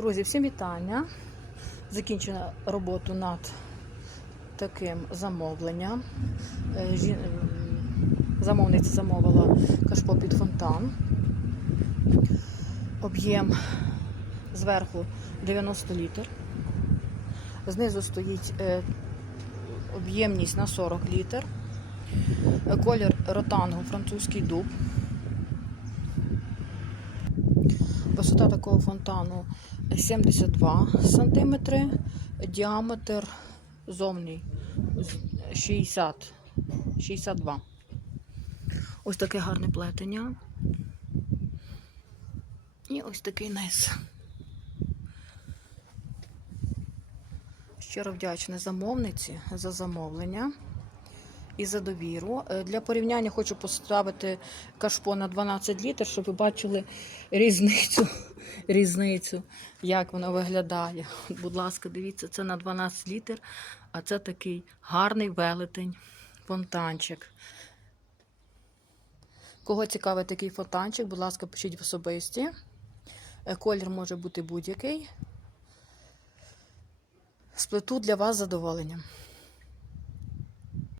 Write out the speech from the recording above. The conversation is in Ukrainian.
Друзі, всім вітання. Закінчена роботу над таким замовленням. Е, жі- м, Замовниця замовила кашпо під фонтан. Об'єм зверху 90 літр. Знизу стоїть е, об'ємність на 40 літр. Колір ротангу французький дуб. Висота такого фонтану 72 см, діаметр зовній 60, 62. Ось таке гарне плетення. І ось такий низ. Щиро вдячна замовниці за замовлення і за довіру. Е, Для порівняння хочу поставити кашпо на 12 літр, щоб ви бачили різницю, різницю, як воно виглядає. Будь ласка, дивіться, це на 12 літр, а це такий гарний велетень, фонтанчик. Кого цікавить такий фонтанчик, будь ласка, пишіть в особисті. Е, Колір може бути будь-який. Сплету для вас задоволенням.